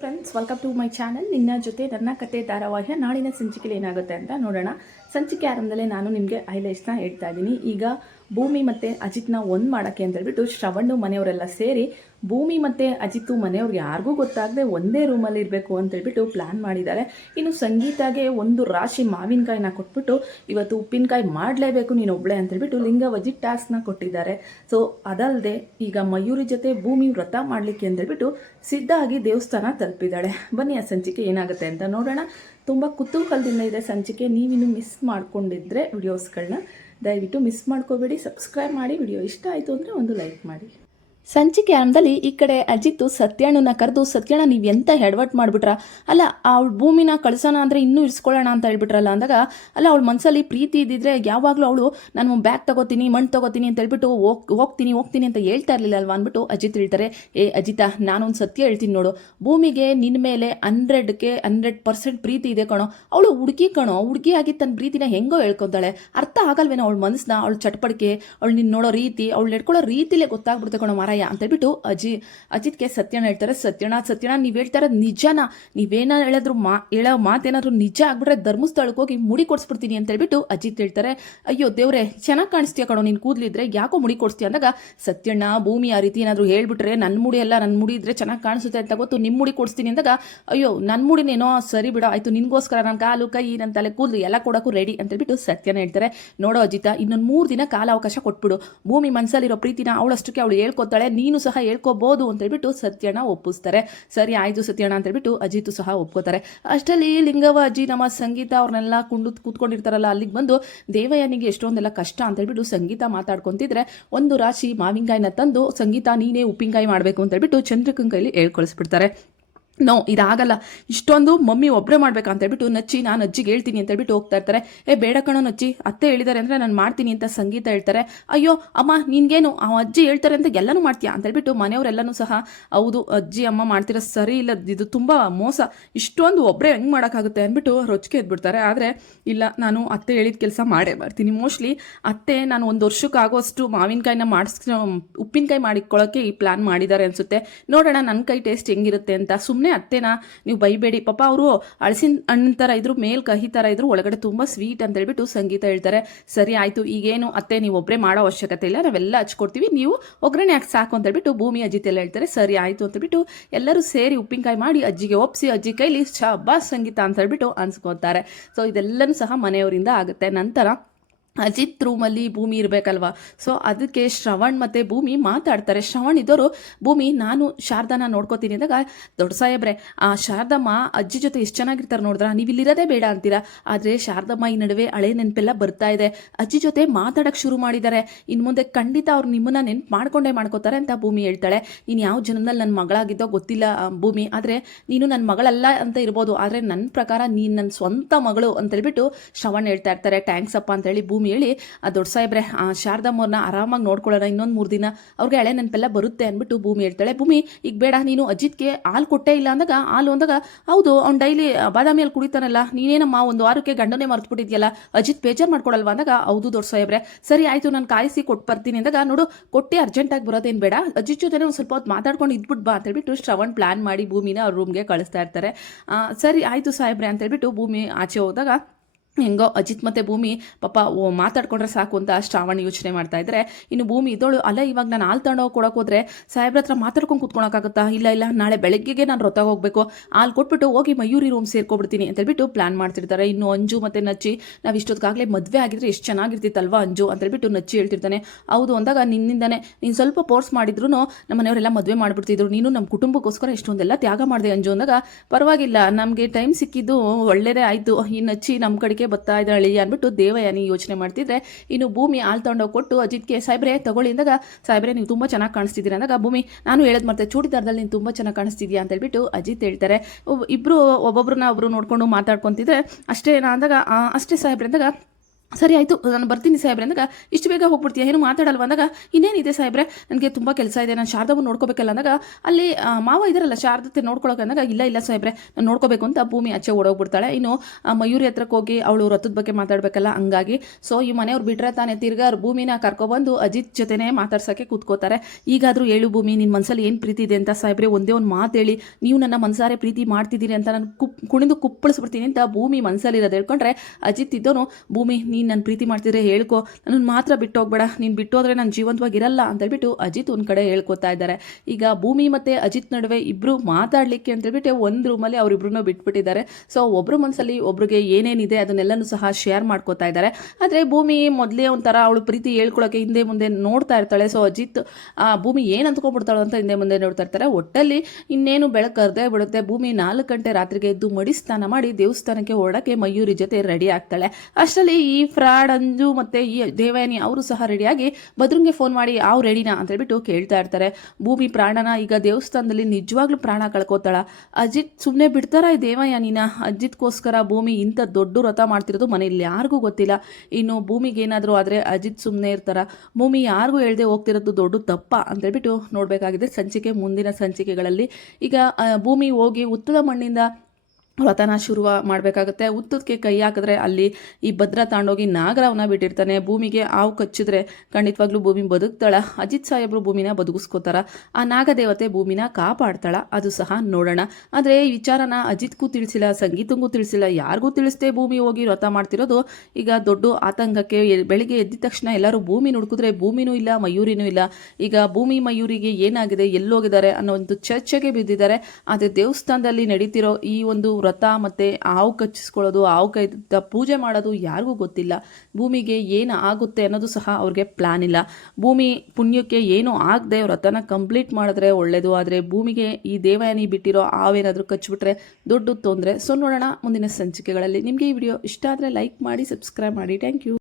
Friends, welcome to my channel. ನಿನ್ನ ಜೊತೆ ನನ್ನ ಕತೆ ಧಾರಾವಾಹಿಯ ನಾಳಿನ ಸಂಚಿಕೆಯಲ್ಲಿ ಏನಾಗುತ್ತೆ ಅಂತ ನೋಡೋಣ. ಸಂಚಿಕೆ ಆರಂಭದಲ್ಲೇ ನಾನು ನಿಮಗೆ ಹೈಲೈಟ್ಸ್ನ ಹೇಳ್ತಾ ಇದ್ದೀನಿ. ಈಗ ಭೂಮಿ ಮತ್ತು ಅಜಿತ್ನ ಒಂದು ಮಾಡೋಕ್ಕೆ ಅಂತ ಹೇಳ್ಬಿಟ್ಟು ಶ್ರವಣ್ಣು ಮನೆಯವರೆಲ್ಲ ಸೇರಿ ಭೂಮಿ ಮತ್ತು ಅಜಿತ್ತು ಮನೆಯವ್ರಿಗೆ ಯಾರಿಗೂ ಗೊತ್ತಾಗದೆ ಒಂದೇ ರೂಮಲ್ಲಿ ಇರಬೇಕು ಅಂತ ಹೇಳ್ಬಿಟ್ಟು ಪ್ಲ್ಯಾನ್ ಮಾಡಿದ್ದಾರೆ. ಇನ್ನು ಸಂಗೀತಾಗೆ ಒಂದು ರಾಶಿ ಮಾವಿನಕಾಯಿನ ಕೊಟ್ಬಿಟ್ಟು ಇವತ್ತು ಉಪ್ಪಿನಕಾಯಿ ಮಾಡಲೇಬೇಕು ನೀನು ಒಬ್ಬಳೆ ಅಂತ ಹೇಳ್ಬಿಟ್ಟು ಲಿಂಗವಜಿ ಟಾಸ್ಕ್ನ ಕೊಟ್ಟಿದ್ದಾರೆ. ಸೊ ಅದಲ್ಲದೆ ಈಗ ಮಯೂರಿ ಜೊತೆ ಭೂಮಿ ವ್ರತ ಮಾಡಲಿಕ್ಕೆ ಅಂತ ಹೇಳ್ಬಿಟ್ಟು ಸಿದ್ಧ ಆಗಿ ದೇವಸ್ಥಾನ ತಲುಪಿದ್ದಾಳೆ. ಬನ್ನಿ ಆ ಸಂಚಿಕೆ ಏನಾಗುತ್ತೆ ಅಂತ ನೋಡೋಣ. ತುಂಬ ಕುತೂಹಲದಿಂದ ಇದೆ ಸಂಚಿಕೆ. ನೀವಿನ್ನು ಮಿಸ್ ಮಾಡ್ಕೊಂಡಿದ್ರೆ ವಿಡಿಯೋಸ್ಗಳನ್ನ ದಯವಿಟ್ಟು ಮಿಸ್ ಮಾಡ್ಕೋಬೇಡಿ. ಸಬ್ಸ್ಕ್ರೈಬ್ ಮಾಡಿ. ವಿಡಿಯೋ ಇಷ್ಟ ಆಯಿತು ಅಂದರೆ ಒಂದು ಲೈಕ್ ಮಾಡಿ. ಸಂಚಿಕೆ ಆರಂಭದಲ್ಲಿ ಈ ಕಡೆ ಅಜಿತ್ತು ಸತ್ಯಣ್ಣನ ಕರೆದು, ಸತ್ಯಣ್ಣ ನೀವು ಎಂತ ಹೆಡ್ವರ್ಟ್ ಮಾಡಿಬಿಟ್ರ, ಅಲ್ಲ ಅವಳ ಭೂಮಿನ ಕಳ್ಸೋಣ ಅಂದರೆ ಇನ್ನೂ ಇರಿಸ್ಕೊಳ್ಳೋಣ ಅಂತ ಹೇಳ್ಬಿಟ್ರಲ್ಲ ಅಂದಾಗ, ಅಲ್ಲ ಅವಳ ಮನಸ್ಸಲ್ಲಿ ಪ್ರೀತಿ ಇದ್ದಿದ್ರೆ ಯಾವಾಗಲೂ ಅವಳು ನಾನು ಬ್ಯಾಗ್ ತಗೋತೀನಿ, ಮಣ್ಣು ತಗೋತೀನಿ ಅಂತ ಹೇಳ್ಬಿಟ್ಟು ಹೋಗ್ತೀನಿ ಅಂತ ಹೇಳ್ತಾ ಇರಲಿಲ್ಲ ಅಲ್ವಾ ಅಂದ್ಬಿಟ್ಟು ಅಜಿತ್ ಹೇಳ್ತಾರೆ. ಅಜಿತಾ, ನಾನೊಂದು ಸತ್ಯ ಹೇಳ್ತೀನಿ ನೋಡು, ಭೂಮಿಗೆ ನಿನ್ನ ಮೇಲೆ 100% ಪ್ರೀತಿ ಇದೆ ಕಣೋ. ಅವಳು ಹುಡುಗಿ ಕಣೋ, ಹುಡುಗಿ ಆಗಿ ತನ್ನ ಪ್ರೀತಿನ ಹೆಂಗೋ ಹೇಳ್ಕೊತಾಳೆ. ಅರ್ಥ ಆಗಲ್ವೇನೋ ಅವಳ ಮನಸ್ಸನ್ನ, ಅವಳ ಚಟಪಡಿಕೆ, ಅವಳು ನಿನ್ನ ನೋಡೋ ರೀತಿ, ಅವಳು ನಡ್ಕೊಳ್ಳೋ ರೀತಿಲೇ ಗೊತ್ತಾಗ್ಬಿಡುತ್ತೆ ಕಣೋ ಮಾರಾಯ ಅಂತ ಹೇಳ್ಬಿಟ್ಟು ಅಜಿತ್ಗೆ ಸತ್ಯಣ್ಣ ಹೇಳ್ತಾರೆ. ಸತ್ಯಣ್ಣ ನೀವು ಹೇಳ್ತಾ ಇರೋದು ನಿಜನ, ನೀವೇನ ಹೇಳಿದ್ರು ಹೇಳೋ ಮಾತೇನಾದ್ರು ನಿಜ ಆಗ್ಬಿಟ್ರೆ ಧರ್ಮಸ್ಥಳಕ್ಕೆ ಹೋಗಿ ಮುಡಿ ಕೊಡಿಸ್ಬಿಡ್ತೀನಿ ಅಂತ ಹೇಳ್ಬಿಟ್ಟು ಅಜಿತ್ ಹೇಳ್ತಾರೆ. ಅಯ್ಯೋ ದೇವ್ರೆ, ಚೆನ್ನಾಗಿ ಕಾಣಿಸ್ತೀಯ ಕಣೋ, ನೀನು ಕೂದಲಿದ್ರೆ ಯಾಕೋ ಮುಡಿ ಕೊಡಿಸ್ತೀಯ ಅಂದಾಗ, ಸತ್ಯಣ್ಣ ಭೂಮಿ ಆ ರೀತಿ ಏನಾದರೂ ಹೇಳ್ಬಿಟ್ರೆ ನನ್ನ ಮುಡಿ ಎಲ್ಲ ನನ್ನ ಮುಡಿ ಇದ್ರೆ ಚೆನ್ನಾಗಿ ಕಾಣಿಸುತ್ತೆ ಅಂತ ಗೊತ್ತು, ನಿಮ್ಮ ಮುಡಿ ಕೊಡಿಸ್ತೀನಿ ಅಂದಾಗ, ಅಯ್ಯೋ ನನ್ನ ಮುಡಿನೇನೋ ಸರಿ ಬಿಡೋ ಆಯ್ತು, ನಿನ್ಗೋಸ್ಕರ ನನ್ನ ಕಾಲು ಕೈ ನನ್ನ ತಲೆ ಕೂದಲು ಎಲ್ಲ ಕೊಡೋಕ್ಕೂ ರೆಡಿ ಅಂತ ಹೇಳ್ಬಿಟ್ಟು ಸತ್ಯನ ಹೇಳ್ತಾರೆ. ನೋಡೋ ಅಜಿತ, ಇನ್ನೊಂದು 3 ದಿನ ಕಾಲಾವಕಾಶ ಕೊಟ್ಬಿಡು, ಭೂಮಿ ಮನಸ್ಸಲ್ಲಿರೋ ಪ್ರೀತಿನ ಅವಳಷ್ಟಕ್ಕೆ ಅವಳು ಹೇಳ್ಕೊತಾಳೆ, ನೀನು ಸಹ ಹೇಳ್ಕೋಬಹುದು ಅಂತ ಹೇಳ್ಬಿಟ್ಟು ಸತ್ಯಣ್ಣ ಒಪ್ಪಿಸ್ತಾರೆ. ಸರಿ ಆಯ್ತು ಸತ್ಯಣ್ಣ ಅಂತ ಹೇಳ್ಬಿಟ್ಟು ಅಜಿತ್ ಸಹ ಒಪ್ಕೋತಾರೆ. ಅಷ್ಟರಲ್ಲಿ ಲಿಂಗವ ಅಜ್ಜಿ ನಮ್ಮ ಸಂಗೀತ ಅವ್ರನ್ನೆಲ್ಲ ಕೂತ್ಕೊಂಡಿರ್ತಾರಲ್ಲ, ಅಲ್ಲಿಗೆ ಬಂದು ದೇವಯ್ಯನಿಗೆ ಎಷ್ಟೊಂದೆಲ್ಲ ಕಷ್ಟ ಅಂತ ಹೇಳ್ಬಿಟ್ಟು ಸಂಗೀತ ಮಾತಾಡ್ಕೊಂತಿದ್ರೆ ಒಂದು ರಾಶಿ ಮಾವಿನಕಾಯಿನ ತಂದು, ಸಂಗೀತ ನೀನೇ ಉಪ್ಪಿನಕಾಯಿ ಮಾಡಬೇಕು ಅಂತ ಹೇಳ್ಬಿಟ್ಟು ಚಂದ್ರಕನ್ ಕೈಲಿ ಹೇಳ್ಕೊಳಿಸ್ಬಿಡ್ತಾರೆ. ನೋ, ಇದಾಗಲ್ಲ, ಇಷ್ಟೊಂದು ಮಮ್ಮಿ ಒಬ್ಬರೇ ಮಾಡ್ಬೇಕಂತ ಹೇಳ್ಬಿಟ್ಟು ನಚ್ಚಿ ನಾನು ಅಜ್ಜಿಗೆ ಹೇಳ್ತೀನಿ ಅಂತ ಹೇಳ್ಬಿಟ್ಟು ಹೋಗ್ತಾ ಇರ್ತಾರೆ. ಬೇಡ ಕಣೋ ನಚ್ಚಿ, ಅತ್ತೆ ಹೇಳಿದ್ದಾರೆ ಅಂದರೆ ನಾನು ಮಾಡ್ತೀನಿ ಅಂತ ಸಂಗೀತ ಹೇಳ್ತಾರೆ. ಅಯ್ಯೋ ಅಮ್ಮ, ನಿನ್ಗೇನು ಅಜ್ಜಿ ಹೇಳ್ತಾರೆ ಅಂತ ಎಲ್ಲನೂ ಮಾಡ್ತೀಯಾ ಅಂತ ಹೇಳ್ಬಿಟ್ಟು ಮನೆಯವರೆಲ್ಲನೂ ಸಹ ಹೌದು ಅಜ್ಜಿ ಅಮ್ಮ ಮಾಡ್ತಿರೋ ಸರಿ ಇಲ್ಲ, ಇದು ತುಂಬ ಮೋಸ, ಇಷ್ಟೊಂದು ಒಬ್ಬರೇ ಹೆಂಗೆ ಮಾಡೋಕ್ಕಾಗುತ್ತೆ ಅಂದ್ಬಿಟ್ಟು ರೊಚ್ಚಿಗೆ ಎದ್ಬಿಡ್ತಾರೆ. ಆದರೆ ಇಲ್ಲ, ನಾನು ಅತ್ತೆ ಹೇಳಿದ ಕೆಲಸ ಮಾಡೇ ಮಾಡ್ತೀನಿ. ಮೋಸ್ಟ್ಲಿ ಅತ್ತೆ ನಾನು 1 ವರ್ಷಕ್ಕೆ ಆಗೋಷ್ಟು ಮಾವಿನಕಾಯಿನ ಉಪ್ಪಿನಕಾಯಿ ಮಾಡಿಕೊಳ್ಳೋಕ್ಕೆ ಈ ಪ್ಲ್ಯಾನ್ ಮಾಡಿದ್ದಾರೆ ಅನಿಸುತ್ತೆ. ನೋಡೋಣ ನನ್ನ ಕೈ ಟೇಸ್ಟ್ ಹೆಂಗಿರುತ್ತೆ ಅಂತ. ಸುಮ್ಮನೆ ಅತ್ತೆನ ನೀವು ಬೈಬೇಡಿ ಪಾಪ, ಅವರು ಹಳಸಿನ ಹಣ್ಣಿನ ಥರ ಇದ್ರು, ಮೇಲ್ ಕಹಿ ಥರ ಇದ್ರು, ಒಳಗಡೆ ತುಂಬ ಸ್ವೀಟ್ ಅಂತ ಹೇಳ್ಬಿಟ್ಟು ಸಂಗೀತ ಹೇಳ್ತಾರೆ. ಸರಿ ಆಯಿತು, ಈಗೇನು ಅತ್ತೆ ನೀವು ಒಬ್ಬರೇ ಮಾಡೋ ಅವಶ್ಯಕತೆ ಇಲ್ಲ, ನಾವೆಲ್ಲ ಹಚ್ಕೊಡ್ತೀವಿ, ನೀವು ಒಗ್ಗರಣೆ ಯಾಕೆ ಸಾಕು ಅಂತ ಹೇಳ್ಬಿಟ್ಟು ಭೂಮಿ ಅಜಿತ್ ಎಲ್ಲ ಹೇಳ್ತಾರೆ. ಸರಿ ಆಯಿತು ಅಂತ ಹೇಳ್ಬಿಟ್ಟು ಎಲ್ಲರೂ ಸೇರಿ ಉಪ್ಪಿನಕಾಯಿ ಮಾಡಿ ಅಜ್ಜಿಗೆ ಒಪ್ಪಿಸಿ ಅಜ್ಜಿ ಕೈಲಿ ಶಾಬಾಸ್ ಸಂಗೀತ ಅಂತ ಹೇಳ್ಬಿಟ್ಟು ಅನ್ಸ್ಕೊತಾರೆ. ಸೊ ಇದೆಲ್ಲನೂ ಸಹ ಮನೆಯವರಿಂದ ಆಗುತ್ತೆ. ನಂತರ ಅಜಿತ್ ರೂಮಲ್ಲಿ ಭೂಮಿ ಇರಬೇಕಲ್ವಾ, ಸೊ ಅದಕ್ಕೆ ಶ್ರವಣ್ ಮತ್ತು ಭೂಮಿ ಮಾತಾಡ್ತಾರೆ. ಶ್ರವಣ್ ಇದ್ದವರು, ಭೂಮಿ ನಾನು ಶಾರದಾನ ನೋಡ್ಕೋತೀನಿ ಅಂದಾಗ, ದೊಡ್ಡ ಸಾಹೇಬ್ರೆ ಆ ಶಾರದಮ್ಮ ಅಜ್ಜಿ ಜೊತೆ ಎಷ್ಟು ಚೆನ್ನಾಗಿರ್ತಾರೆ ನೋಡಿದ್ರ, ನೀವು ಇಲ್ಲಿರೋದೇ ಬೇಡ ಅಂತೀರಾ, ಆದರೆ ಶಾರದಮ್ಮ ಈ ನಡುವೆ ಹಳೆ ನೆನಪೆಲ್ಲ ಬರ್ತಾ ಇದೆ, ಅಜ್ಜಿ ಜೊತೆ ಮಾತಾಡೋಕ್ಕೆ ಶುರು ಮಾಡಿದ್ದಾರೆ, ಇನ್ನು ಮುಂದೆ ಖಂಡಿತ ಅವ್ರು ನಿಮ್ಮನ್ನ ನೆನ್ಪು ಮಾಡ್ಕೋತಾರೆ ಅಂತ ಭೂಮಿ ಹೇಳ್ತಾಳೆ. ನೀನು ಯಾವ ಜನ್ಮದಲ್ಲಿ ನನ್ನ ಮಗಳಾಗಿದ್ದೋ ಗೊತ್ತಿಲ್ಲ ಭೂಮಿ, ಆದರೆ ನೀನು ನನ್ನ ಮಗಳಲ್ಲ ಅಂತ ಇರ್ಬೋದು, ಆದರೆ ನನ್ನ ಪ್ರಕಾರ ನೀನು ನನ್ನ ಸ್ವಂತ ಮಗಳು ಅಂತೇಳ್ಬಿಟ್ಟು ಶ್ರವಣ್ ಹೇಳ್ತಾ ಇರ್ತಾರೆ. ಥ್ಯಾಂಕ್ಸ್ ಅಪ್ಪ ಅಂತೇಳಿ ಭೂಮಿ ಹೇಳಿ, ಆ ದೊಡ್ಡ ಸಾಹೇಬ್ರೆ ಆ ಶಾರದಮ್ಮವ್ರನ್ನ ಆರಾಮಾಗಿ ನೋಡ್ಕೊಳ್ಳೋಣ, ಇನ್ನೊಂದು 3 ದಿನ ಅವ್ರಿಗೆ ಹಳೆ ನೆನಪೆಲ್ಲ ಬರುತ್ತೆ ಅಂದ್ಬಿಟ್ಟು ಭೂಮಿ ಹೇಳ್ತಾಳೆ. ಭೂಮಿ ಈಗ ಬೇಡ, ನೀನು ಅಜಿತ್ಗೆ ಹಾಲು ಕೊಟ್ಟೇ ಇಲ್ಲ ಅಂದಾಗ, ಹಾಲು ಅಂದಾಗ ಹೌದು ಅವ್ನು ಡೈಲಿ ಬಾದಾಮಿ ಹಾಲು ಕುಡಿತಾನಲ್ಲ, ನೀನೇನಮ್ಮ 1 ವಾರಕ್ಕೆ ಗಂಡನೇ ಮರೆತುಬಿಟ್ಟಿದ್ಯಲ್ಲ, ಅಜಿತ್ ಬೇಜಾರು ಮಾಡ್ಕೊಡಲ್ವಾ ಅಂದಾಗ, ಹೌದು ದೊಡ್ಡ ಸಾಹೇಬ್ರೆ, ಸರಿ ಆಯಿತು ನಾನು ಕಾಯಿಸಿ ಕೊಟ್ಟು ಬರ್ತೀನಿ ಅಂದಾಗ, ನೋಡು ಕೊಟ್ಟು ಅರ್ಜೆಂಟಾಗಿ ಬರೋದೇನು ಬೇಡ, ಅಜಿತ್ ಜೊತೆ ಒಂದು ಸ್ವಲ್ಪ ಹೊತ್ತು ಮಾತಾಡ್ಕೊಂಡು ಇದ್ಬಿಟ್ಟು ಬಾ ಅಂತ ಹೇಳ್ಬಿಟ್ಟು ಶ್ರವಣ್ ಪ್ಲ್ಯಾನ್ ಮಾಡಿ ಭೂಮಿನ ಅವ್ರ ರೂಮ್ಗೆ ಕಳಿಸ್ತಾ ಇರ್ತಾರೆ. ಸರಿ ಆಯಿತು ಸಾಹೇಬ್ರೆ ಅಂತ ಹೇಳ್ಬಿಟ್ಟು ಭೂಮಿ ಆಚೆ ಹೋದಾಗ, ಹೆಂಗೋ ಅಜಿತ್ ಮತ್ತು ಭೂಮಿ ಪಾಪ ಮಾತಾಡ್ಕೊಂಡ್ರೆ ಸಾಕು ಅಂತ ಶ್ರಾವಣ್ ಯೋಚನೆ ಮಾಡ್ತಾ ಇದ್ರೆ, ಇನ್ನು ಭೂಮಿ ಇದೋಳು, ಅಲ್ಲ ಇವಾಗ ನಾನು ಹಾಲು ತಗೊಂಡೋಗಿ ಕೊಡೋಕೆ ಹೋದ್ರೆ ಸಾಹೇಬ್ರ ಹತ್ರ ಮಾತಾಡ್ಕೊಂಡು ಕೂತ್ಕೊಳಕ್ಕಾಗುತ್ತಾ, ಇಲ್ಲ ನಾಳೆ ಬೆಳಗ್ಗೆಗೆ ನಾನು ರೊತ್ತಾಗ ಹೋಗಬೇಕು, ಹಾಲು ಕೊಟ್ಬಿಟ್ಟು ಹೋಗಿ ಮಯೂರಿ ರೂಮ್ ಸೇರ್ಕೊಬಿಡ್ತೀನಿ ಅಂತ ಹೇಳ್ಬಿಟ್ಟು ಪ್ಲ್ಯಾನ್ ಮಾಡ್ತಿರ್ತಾರೆ. ಇನ್ನು ಅಂಜು ಮತ್ತು ನಚ್ಚಿ, ನಾವು ಇಷ್ಟೊತ್ತಿಗಾಗಲೇ ಮದುವೆ ಆಗಿದ್ರೆ ಎಷ್ಟು ಚೆನ್ನಾಗಿರ್ತಿತ್ತಲ್ವಾ ಅಂಜು ಅಂತ ಹೇಳ್ಬಿಟ್ಟು ನಚ್ಚಿ ಹೇಳ್ತಿರ್ತಾನೆ. ಹೌದು ಅಂದಾಗ, ನಿನ್ನಿಂದಾನೆ ನೀನು ಸ್ವಲ್ಪ ಫೋರ್ಸ್ ಮಾಡಿದ್ರು ನಮ್ಮ ಮನೆಯವರೆಲ್ಲ ಮದುವೆ ಮಾಡಿಬಿಡ್ತಿದ್ರು, ನೀನು ನಮ್ಮ ಕುಟುಂಬಕ್ಕೋಸ್ಕರ ಎಷ್ಟೊಂದೆಲ್ಲ ತ್ಯಾಗ ಮಾಡಿದೆ ಅಂಜು ಅಂದಾಗ, ಪರವಾಗಿಲ್ಲ ನಮಗೆ ಟೈಮ್ ಸಿಕ್ಕಿದ್ದು ಒಳ್ಳೆಯದೇ ಆಯಿತು, ಈ ನಚ್ಚಿ ನಮ್ಮ ಕಡೆಗೆ ಬರ್ತಾ ಇದ್ದಾಳೆ ಅಂದ್ಬಿಟ್ಟು ದೇವಯಾನಿ ಯೋಚನೆ ಮಾಡ್ತಿದ್ರೆ, ಇನ್ನು ಭೂಮಿ ಹಾಲು ತಗೊಂಡೋಗಿ ಕೊಟ್ಟು ಅಜಿತ್ಗೆ, ಸಾಹೇಬ್ರೆ ತಗೊಳ್ಳಿ ಅಂದಾಗ, ಸಾಹೇಬ್ರೆ ನೀವು ತುಂಬ ಚೆನ್ನಾಗಿ ಕಾಣಿಸ್ತಿದ್ದೀರಾ ಅಂದಾಗ, ಭೂಮಿ ನಾನು ಹೇಳೋದು ಮತ್ತೆ ಚೂಡಿದಾರದಲ್ಲಿ ನೀನು ತುಂಬ ಚೆನ್ನಾಗಿ ಕಾಣಿಸ್ತಿದ್ಯಾ ಅಂತ ಹೇಳ್ಬಿಟ್ಟು ಅಜಿತ್ ಹೇಳ್ತಾರೆ. ಇಬ್ಬರು ಒಬ್ಬೊಬ್ರನ್ನ ಒಬ್ಬರು ನೋಡ್ಕೊಂಡು ಮಾತಾಡ್ಕೊತಿದ್ರೆ, ಅಷ್ಟೇ ಅಂದಾಗ, ಅಷ್ಟೇ ಸಾಹೇಬ್ರೆ ಅಂದಾಗ, ಸರಿ ಆಯಿತು ನಾನು ಬರ್ತೀನಿ ಸಾಹೇಬ್ರೆ ಅಂದಾಗ, ಇಷ್ಟು ಬೇಗ ಹೋಗ್ಬಿಡ್ತೀಯ, ಏನು ಮಾತಾಡಲ್ವ ಅಂದಾಗ, ಇನ್ನೇನಿದೆ ಸಾಹೇಬ್ರೆ ನನಗೆ ತುಂಬ ಕೆಲಸ ಇದೆ, ನಾನು ಶಾರದವನ್ನು ನೋಡ್ಕೋಬೇಕಲ್ಲ ಅಂದಾಗ, ಅಲ್ಲಿ ಮಾವ ಇದ್ದಾರಲ್ಲ ಶಾರದತೆ ನೋಡ್ಕೊಳಕ್ಕೆ ಅಂದಾಗ, ಇಲ್ಲ ಸಾಹೇಬ್ರೆ ನಾನು ನೋಡ್ಕೋಬೇಕು ಅಂತ ಭೂಮಿ ಆಚೆ ಓಡೋಗ್ಬಿಡ್ತಾಳೆ. ಇನ್ನು ಮಯೂರಿ ಹತ್ರಕ್ಕೆ ಹೋಗಿ ಅವಳು ರಥದ ಬಗ್ಗೆ ಮಾತಾಡಬೇಕಲ್ಲ, ಹಂಗಾಗಿ ಸೊ ಈ ಮನೆಯವ್ರು ಬಿಟ್ಟರೆ ತಾನೇ ತಿರ್ಗಾ ಭೂಮಿನ ಕರ್ಕೊಬಂದು ಅಜಿತ್ ಜೊತೆನೇ ಮಾತಾಡ್ಸೋಕ್ಕೆ ಕೂತ್ಕೋತಾರೆ. ಈಗಾದರೂ ಹೇಳು ಭೂಮಿ, ನಿನ್ನ ಮನಸ್ಸಲ್ಲಿ ಏನು ಪ್ರೀತಿ ಇದೆ ಅಂತ ಸಾಹೇಬ್ರೆ, ಒಂದೇ ಒಂದು ಮಾತು ಹೇಳಿ, ನೀವು ನನ್ನ ಮನಸಾರೆ ಪ್ರೀತಿ ಮಾಡ್ತಿದ್ದೀರಿ ಅಂತ ನಾನು ಕುಣಿದು ಕುಪ್ಪಳಿಸ್ಬಿಡ್ತೀನಿ ಅಂತ ಭೂಮಿ ಮನಸ್ಸಲ್ಲಿರೋದು ಹೇಳ್ಕೊಂಡ್ರೆ, ಅಜಿತ್ ಇದ್ದೋನು, ಭೂಮಿ ನೀನು ನನ್ನ ಪ್ರೀತಿ ಮಾಡ್ತಿದ್ರೆ ಹೇಳ್ಕೊ, ನನ್ನನ್ನು ಮಾತ್ರ ಬಿಟ್ಟು ಹೋಗ್ಬೇಡ, ನೀನು ಬಿಟ್ಟು ಹೋದ್ರೆ ನಾನು ಜೀವಂತವಾಗಿರಲ್ಲ ಅಂತ ಹೇಳ್ಬಿಟ್ಟು ಅಜಿತ್ ಒಂದು ಕಡೆ ಹೇಳ್ಕೊತಾ ಇದ್ದಾರೆ. ಈಗ ಭೂಮಿ ಮತ್ತು ಅಜಿತ್ ನಡುವೆ ಇಬ್ಬರು ಮಾತಾಡಲಿಕ್ಕೆ ಅಂತೇಳ್ಬಿಟ್ಟು ಒಂದು ರೂಮಲ್ಲಿ ಅವರಿಬ್ರು ಬಿಟ್ಬಿಟ್ಟಿದ್ದಾರೆ. ಸೊ ಒಬ್ಬರು ಮನಸ್ಸಲ್ಲಿ ಒಬ್ರಿಗೆ ಏನೇನಿದೆ ಅದನ್ನೆಲ್ಲನೂ ಸಹ ಶೇರ್ ಮಾಡ್ಕೋತಾ ಇದ್ದಾರೆ. ಆದರೆ ಭೂಮಿ ಮೊದಲೇ ಒಂಥರ ಅವಳು ಪ್ರೀತಿ ಹೇಳ್ಕೊಳಕ್ಕೆ ಹಿಂದೆ ಮುಂದೆ ನೋಡ್ತಾ ಇರ್ತಾಳೆ. ಸೊ ಅಜಿತ್ ಭೂಮಿ ಏನು ಅಂದ್ಕೊಂಡ್ಬಿಡ್ತಾಳು ಅಂತ ಹಿಂದೆ ಮುಂದೆ ನೋಡ್ತಾ ಇರ್ತಾರೆ. ಒಟ್ಟಲ್ಲಿ ಇನ್ನೇನು ಬೆಳಕು ಕರ್ದೇ ಬಿಡುತ್ತೆ. ಭೂಮಿ 4 ಗಂಟೆ ರಾತ್ರಿಗೆ ಎದ್ದು ಮಡಿ ಸ್ನಾನ ಮಾಡಿ ದೇವಸ್ಥಾನಕ್ಕೆ ಹೊರಡಕ್ಕೆ ಮಯೂರಿ ಜೊತೆ ರೆಡಿ ಆಗ್ತಾಳೆ. ಅಷ್ಟರಲ್ಲಿ ಈ ಫ್ರಾಡ್ ಅಂಜು ಮತ್ತು ಈ ದೇವಯಾನಿ ಅವರು ಸಹ ರೆಡಿಯಾಗಿ ಭದ್ರಂಗೆ ಫೋನ್ ಮಾಡಿ ರೆಡಿನಾ ಅಂತ ಹೇಳ್ಬಿಟ್ಟು ಕೇಳ್ತಾ ಇರ್ತಾರೆ. ಭೂಮಿ ಪ್ರಾಣನ ಈಗ ದೇವಸ್ಥಾನದಲ್ಲಿ ನಿಜವಾಗ್ಲೂ ಪ್ರಾಣ ಕಳ್ಕೋತಾಳ. ಅಜಿತ್ ಸುಮ್ಮನೆ ಬಿಡ್ತಾರ ಈ ದೇವಯಾನಿನ? ಅಜಿತ್ಗೋಸ್ಕರ ಭೂಮಿ ಇಂಥ ದೊಡ್ಡ ವ್ರತ ಮಾಡ್ತಿರೋದು ಮನೆಯಲ್ಲಿ ಯಾರಿಗೂ ಗೊತ್ತಿಲ್ಲ. ಇನ್ನು ಭೂಮಿಗೆ ಏನಾದರೂ ಆದರೆ ಅಜಿತ್ ಸುಮ್ಮನೆ ಇರ್ತಾರ? ಭೂಮಿ ಯಾರಿಗೂ ಹೇಳ್ದೆ ಹೋಗ್ತಿರೋದು ದೊಡ್ಡ ತಪ್ಪ ಅಂತ ಹೇಳ್ಬಿಟ್ಟು ನೋಡಬೇಕಾಗಿದೆ ಮುಂದಿನ ಸಂಚಿಕೆಗಳಲ್ಲಿ. ಈಗ ಭೂಮಿ ಹೋಗಿ ಉತ್ತದ ಮಣ್ಣಿಂದ ವ್ರತನ ಶುರು ಮಾಡಬೇಕಾಗುತ್ತೆ. ಉತ್ತದಕ್ಕೆ ಕೈ ಹಾಕಿದ್ರೆ ಅಲ್ಲಿ ಈ ಭದ್ರ ತಾಂಡೋಗಿ ನಾಗರಾವನ ಬಿಟ್ಟಿರ್ತಾನೆ. ಭೂಮಿಗೆ ಹಾವು ಕಚ್ಚಿದ್ರೆ ಖಂಡಿತವಾಗ್ಲೂ ಭೂಮಿ ಬದುಕ್ತಾಳ. ಅಜಿತ್ ಸಾಹೇಬ್ರು ಭೂಮಿನ ಬದುಕಿಸ್ಕೋತಾರ. ಆ ನಾಗದೇವತೆ ಭೂಮಿನ ಕಾಪಾಡ್ತಾಳ, ಅದು ಸಹ ನೋಡೋಣ. ಆದರೆ ಈ ವಿಚಾರನ ಅಜಿತ್ಗೂ ತಿಳಿಸಿಲ್ಲ, ಸಂಗೀತಂಗೂ ತಿಳಿಸಿಲ್ಲ, ಯಾರಿಗೂ ತಿಳಿಸ್ದೆ ಭೂಮಿ ಹೋಗಿ ವ್ರತ ಮಾಡ್ತಿರೋದು ಈಗ ದೊಡ್ಡ ಆತಂಕಕ್ಕೆ. ಬೆಳಿಗ್ಗೆ ಎದ್ದ ತಕ್ಷಣ ಎಲ್ಲರೂ ಭೂಮಿ ಹುಡುಕಿದ್ರೆ ಭೂಮಿನೂ ಇಲ್ಲ, ಮಯೂರಿನೂ ಇಲ್ಲ. ಈಗ ಭೂಮಿ ಮಯೂರಿಗೆ ಏನಾಗಿದೆ, ಎಲ್ಲೋಗಿದ್ದಾರೆ ಅನ್ನೋ ಒಂದು ಚರ್ಚೆಗೆ ಬಿದ್ದಿದ್ದಾರೆ. ಆದರೆ ದೇವಸ್ಥಾನದಲ್ಲಿ ನಡೀತಿರೋ ಈ ಒಂದು ವ್ರತ ಮತ್ತು ಹಾವು ಕಚ್ಚಿಸ್ಕೊಳ್ಳೋದು, ಹಾವು ಕೈ ಪೂಜೆ ಮಾಡೋದು ಯಾರಿಗೂ ಗೊತ್ತಿಲ್ಲ. ಭೂಮಿಗೆ ಏನು ಆಗುತ್ತೆ ಅನ್ನೋದು ಸಹ ಅವ್ರಿಗೆ ಪ್ಲಾನ್ ಇಲ್ಲ. ಭೂಮಿ ಪುಣ್ಯಕ್ಕೆ ಏನೂ ಆಗದೆ ವ್ರತನ ಕಂಪ್ಲೀಟ್ ಮಾಡಿದ್ರೆ ಒಳ್ಳೆಯದು. ಆದರೆ ಭೂಮಿಗೆ ಈ ದೇವಯಾನಿ ಬಿಟ್ಟಿರೋ ಹಾವೇನಾದರೂ ಕಚ್ಚಿಬಿಟ್ರೆ ದೊಡ್ಡ ತೊಂದರೆ. ಸೊ ನೋಡೋಣ ಮುಂದಿನ ಸಂಚಿಕೆಗಳಲ್ಲಿ. ನಿಮಗೆ ಈ ವಿಡಿಯೋ ಇಷ್ಟ ಆದರೆ ಲೈಕ್ ಮಾಡಿ, ಸಬ್ಸ್ಕ್ರೈಬ್ ಮಾಡಿ. Thank you.